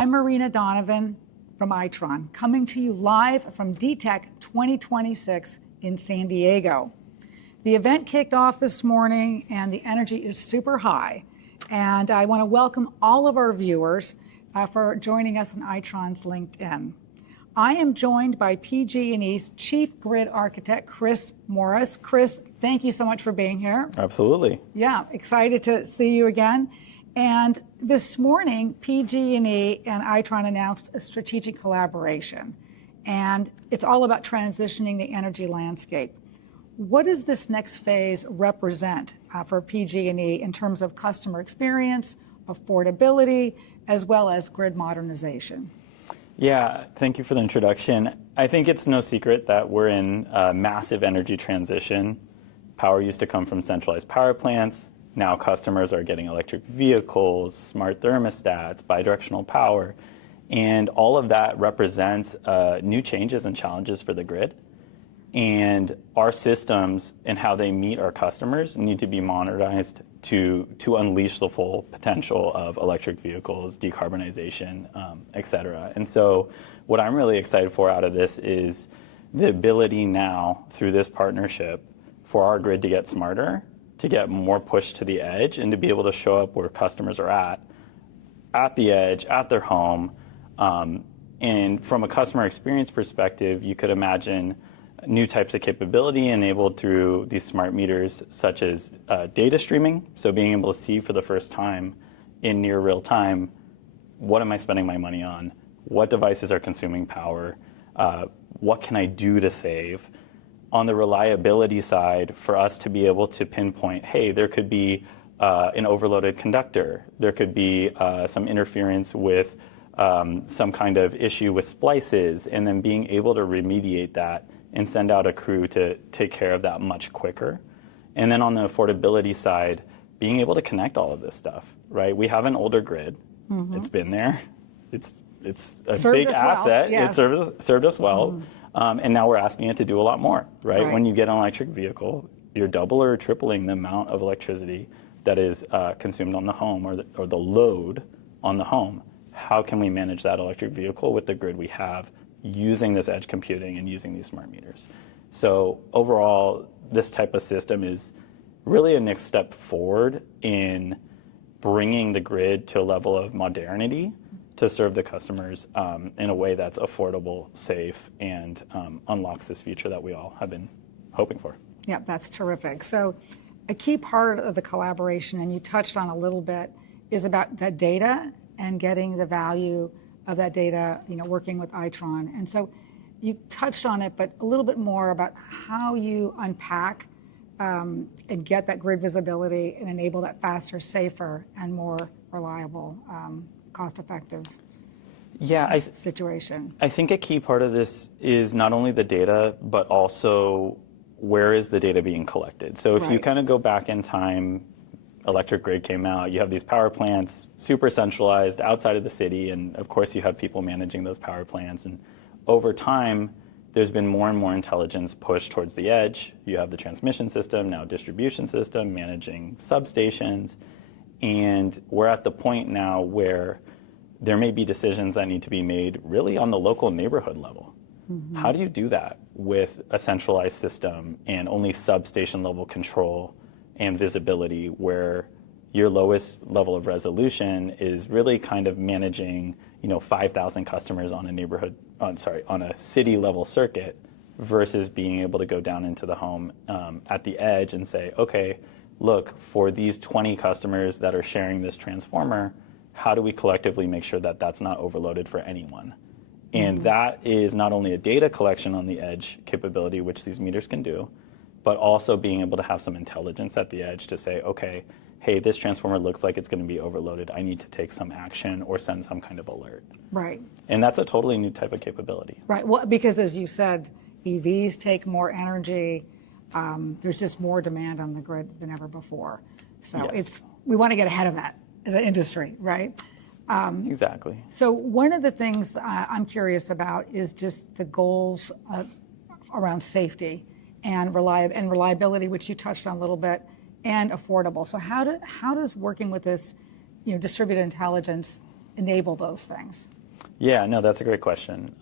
I'm Marina Donovan from Itron, coming to you live from DTECH 2026 in San Diego. The event kicked off this morning and the energy is super high. And I want to welcome all of our viewers for joining us on Itron's LinkedIn. I am joined by PG&E's Chief Grid Architect, Chris Moris. Chris, thank you so much for being here. Absolutely. Yeah, excited to see you again. And this morning, PG&E and Itron announced a strategic collaboration. And it's all about transitioning the energy landscape. What does this next phase represent for PG&E in terms of customer experience, affordability, as well as grid modernization? Yeah, thank you for the introduction. I think it's no secret that we're in a massive energy transition. Power used to come from centralized power plants. Now customers are getting electric vehicles, smart thermostats, bidirectional power, and all of that represents new changes and challenges for the grid. And our systems and how they meet our customers need to be modernized to unleash the full potential of electric vehicles, decarbonization, et cetera. And so what I'm really excited for out of this is the ability now through this partnership for our grid to get smarter, to get more pushed to the edge, and to be able to show up where customers are at the edge, at their home. And from a customer experience perspective, you could imagine new types of capability enabled through these smart meters, such as data streaming. So being able to see for the first time in near real time, what am I spending my money on? What devices are consuming power? What can I do to save? On the reliability side, for us to be able to pinpoint, hey, there could be an overloaded conductor. There could be some interference with some kind of issue with splices, and then being able to remediate that and send out a crew to take care of that much quicker. And then on the affordability side, being able to connect all of this stuff, right? We have an older grid. Mm-hmm. It's been there. It's a big asset. Well. Yes. It served us well. Mm-hmm. And now we're asking it to do a lot more, right? When you get an electric vehicle, you're double or tripling the amount of electricity that is consumed on the home or the load on the home. How can we manage that electric vehicle with the grid we have, using this edge computing and using these smart meters? So overall, this type of system is really a next step forward in bringing the grid to a level of modernity to serve the customers in a way that's affordable, safe, and unlocks this future that we all have been hoping for. Yeah, that's terrific. So a key part of the collaboration, and you touched on a little bit, is about that data and getting the value of that data, working with Itron. And so you touched on it, but a little bit more about how you unpack and get that grid visibility and enable that faster, safer, and more reliable, cost-effective situation. I think a key part of this is not only the data, but also where is the data being collected. So if you kind of go back in time, electric grid came out, you have these power plants, super centralized outside of the city, and of course you have people managing those power plants. And over time, there's been more and more intelligence pushed towards the edge. You have the transmission system, now distribution system, managing substations. And we're at the point now where there may be decisions that need to be made really on the local neighborhood level. Mm-hmm. How do you do that with a centralized system and only substation level control and visibility, where your lowest level of resolution is really kind of managing, 5,000 customers on on a city level circuit, versus being able to go down into the home at the edge and say, okay, look, for these 20 customers that are sharing this transformer, how do we collectively make sure that that's not overloaded for anyone? And that is not only a data collection on the edge capability, which these meters can do, but also being able to have some intelligence at the edge to say, okay, hey, this transformer looks like it's going to be overloaded. I need to take some action or send some kind of alert. Right. And that's a totally new type of capability. Right. Well, because as you said, EVs take more energy. There's just more demand on the grid than ever before. So we want to get ahead of that as an industry, right? Exactly. So one of the things I'm curious about is just the goals around safety and reliability, which you touched on a little bit, and affordable. So how does working with this, distributed intelligence enable those things? Yeah, no, that's a great question.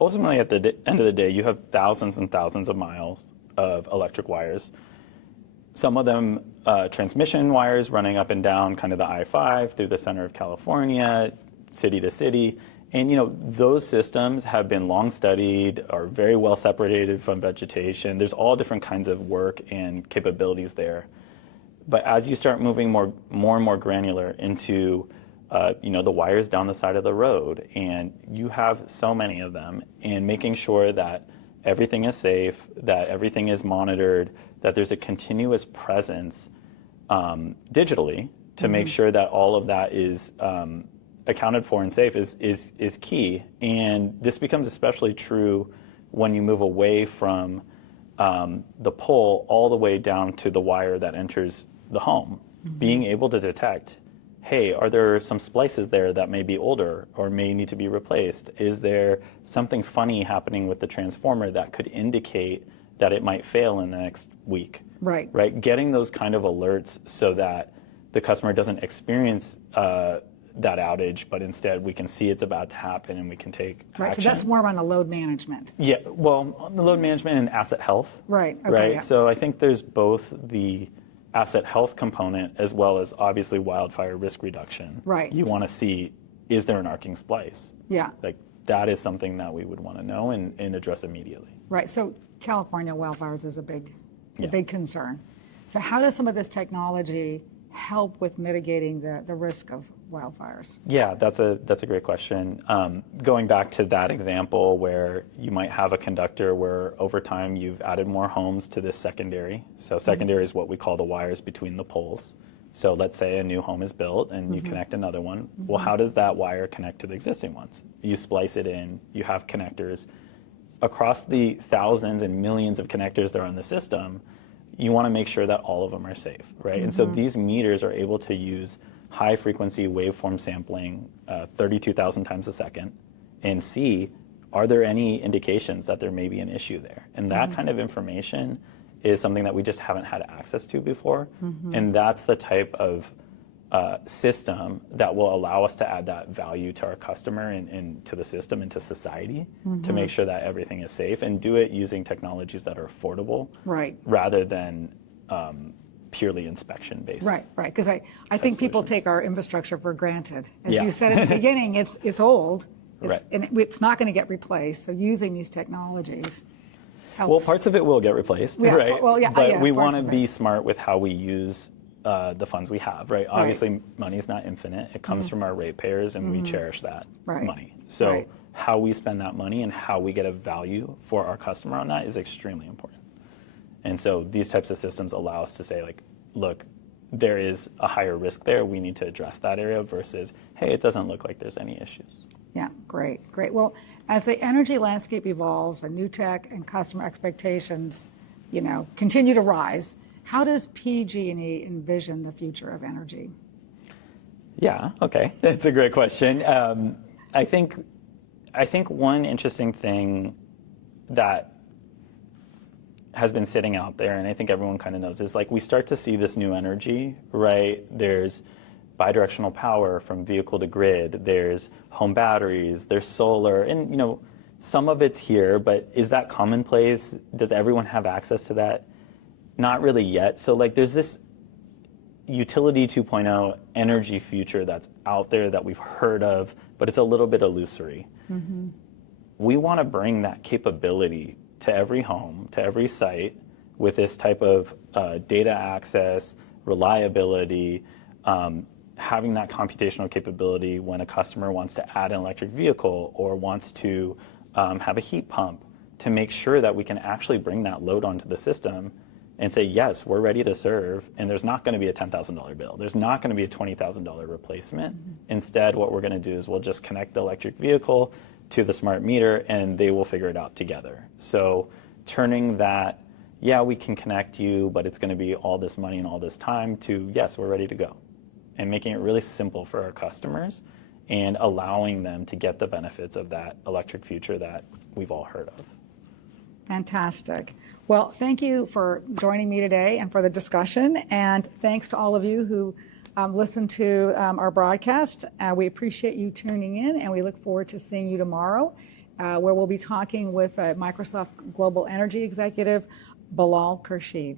Ultimately, at the end of the day, you have thousands and thousands of miles of electric wires. Some of them transmission wires running up and down kind of the I-5 through the center of California, city to city. And those systems have been long studied, are very well separated from vegetation. There's all different kinds of work and capabilities there. But as you start moving more and more granular into the wires down the side of the road, and you have so many of them, and making sure that everything is safe, that everything is monitored, that there's a continuous presence digitally to make sure that all of that is accounted for and safe is key. And this becomes especially true when you move away from the pole all the way down to the wire that enters the home. Being able to detect, hey, are there some splices there that may be older or may need to be replaced? Is there something funny happening with the transformer that could indicate that it might fail in the next week? Right. Getting those kind of alerts so that the customer doesn't experience that outage, but instead we can see it's about to happen and we can take action. So that's more on the load management. Yeah, well, the load management and asset health. Right. Okay, right. Yeah. So I think there's both the asset health component as well as obviously wildfire risk reduction. Right. You want to see, is there an arcing splice? Yeah. Like that is something that we would want to know and address immediately. Right. So California wildfires is a big concern. So how does some of this technology help with mitigating the risk of wildfires? Yeah, that's a great question. Going back to that example where you might have a conductor where over time you've added more homes to this secondary. So secondary is what we call the wires between the poles. So let's say a new home is built and you connect another one. Well, how does that wire connect to the existing ones? You splice it in, you have connectors. Across the thousands and millions of connectors that are on the system, you want to make sure that all of them are safe, right? And so these meters are able to use high frequency waveform sampling 32,000 times a second and see, are there any indications that there may be an issue there? And that kind of information is something that we just haven't had access to before. And that's the type of system that will allow us to add that value to our customer and to the system and to society to make sure that everything is safe and do it using technologies that are affordable rather than purely inspection based. Right. Because I think people take our infrastructure for granted. As you said at the beginning, it's old, and it's not going to get replaced. So using these technologies helps. Well, parts of it will get replaced, right? Well, but we want to be smart with how we use the funds we have, right? Obviously, money is not infinite. It comes from our ratepayers, and we cherish that money. So how we spend that money and how we get a value for our customer on that is extremely important. And so these types of systems allow us to say, like, look, there is a higher risk there. We need to address that area versus, hey, it doesn't look like there's any issues. Yeah, great. Well, as the energy landscape evolves and new tech and customer expectations, continue to rise, how does PG&E envision the future of energy? Yeah, okay. That's a great question. I think one interesting thing that has been sitting out there, and I think everyone kind of knows, is like we start to see this new energy, right? There's bidirectional power from vehicle to grid. There's home batteries. There's solar. And, some of it's here, but is that commonplace? Does everyone have access to that? Not really yet. So, like, there's this utility 2.0 energy future that's out there that we've heard of, but it's a little bit illusory. We want to bring that capability to every home, to every site, with this type of data access, reliability, having that computational capability when a customer wants to add an electric vehicle or wants to have a heat pump, to make sure that we can actually bring that load onto the system and say, yes, we're ready to serve, and there's not going to be a $10,000 bill. There's not going to be a $20,000 replacement. Instead, what we're going to do is we'll just connect the electric vehicle to the smart meter, and they will figure it out together. So turning that, yeah, we can connect you, but it's going to be all this money and all this time, to, yes, we're ready to go. And making it really simple for our customers and allowing them to get the benefits of that electric future that we've all heard of. Fantastic. Well, thank you for joining me today and for the discussion. And thanks to all of you who listen to our broadcast. We appreciate you tuning in, and we look forward to seeing you tomorrow, where we'll be talking with Microsoft Global Energy Executive, Bilal Khurshid.